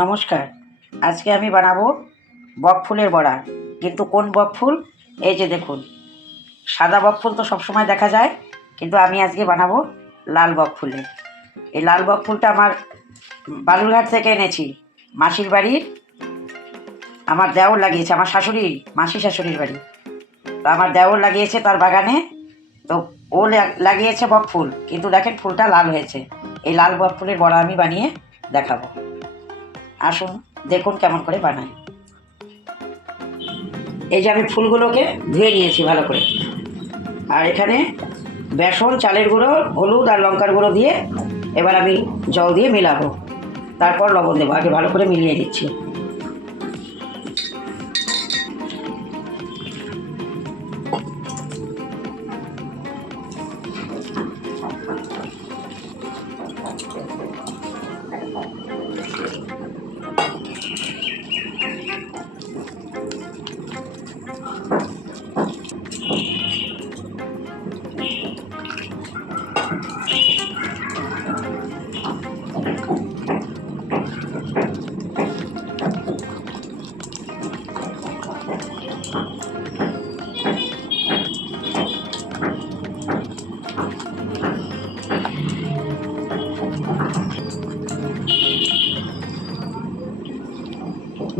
নমস্কার। আজকে আমি বানাবো বক ফুলের বড়া। কিন্তু কোন বক ফুল? এই যে দেখুন, সাদা বক ফুল তো সবসময় দেখা যায়, কিন্তু আমি আজকে বানাবো লাল বক ফুলের। এই লাল বক ফুলটা আমার বালুরঘাট থেকে এনেছি, মাসির বাড়ির। আমার দেওর লাগিয়েছে, আমার শাশুড়ি, মাসি শাশুড়ির বাড়ি। তো আমার দেওর লাগিয়েছে তার বাগানে। তো ও লাগিয়েছে বক ফুল, কিন্তু দেখেন ফুলটা লাল হয়েছে। এই লাল বক ফুলের বড়া আমি বানিয়ে দেখাবো। আসুন দেখুন কেমন করে বানাই। এই যে আমি ফুলগুলোকে ধুয়ে নিয়েছি ভালো করে, আর এখানে বেসন, চালের গুঁড়ো, হলুদ আর লঙ্কার গুঁড়ো দিয়ে এবার আমি জল দিয়ে মেলাবো, তারপর লবণ দেবো। আগে ভালো করে মিলিয়ে দিচ্ছি।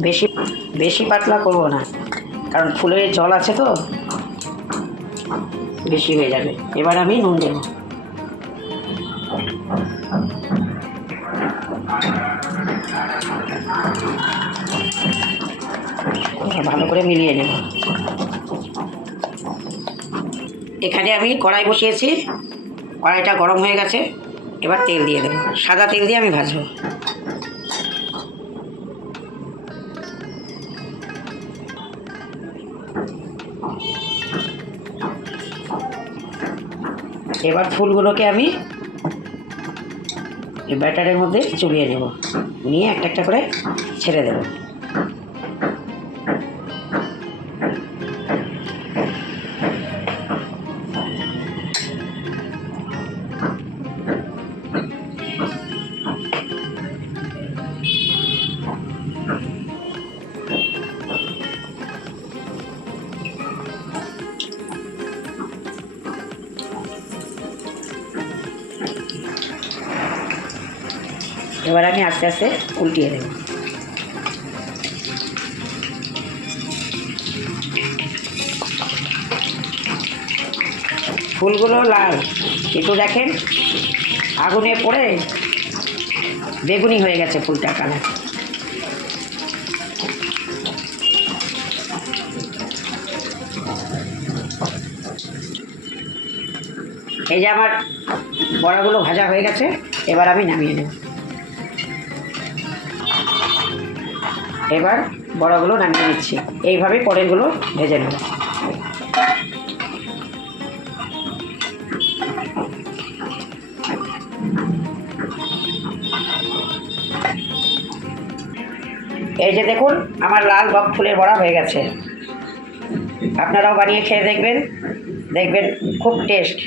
বেশি বেশি পাতলা করবো না, কারণ ফুলের জল আছে তো বেশি হয়ে যাবে। এবার আমি নুন দেবো। ভালো করে মিলিয়ে নেব। এখানে আমি কড়াই বসিয়েছি, কড়াইটা গরম হয়ে গেছে। এবার তেল দিয়ে দেবো, সাদা তেল দিয়ে আমি ভাজবো। এবার ফুলগুলোকে আমি এই ব্যাটারের মধ্যে চুবিয়ে নেব, নিয়ে একটা একটা করে ছেড়ে দেব। এবার আমি আস্তে আস্তে উল্টিয়ে দেব। ফুলগুলো লাল, কিন্তু দেখেন আগুনে পড়ে বেগুনি হয়ে গেছে ফুলটা কালার। এই যে আমার বড়াগুলো ভাজা হয়ে গেছে, এবার আমি নামিয়ে নেব। এবার বড়াগুলো নামিয়ে নিচ্ছি, এইভাবে পরেরগুলো ভেজে নেব। এই যে দেখুন, আমার লাল বক ফুলের বড়া হয়ে গেছে। আপনারাও বানিয়ে খেয়ে দেখবেন, দেখবেন খুব টেস্ট।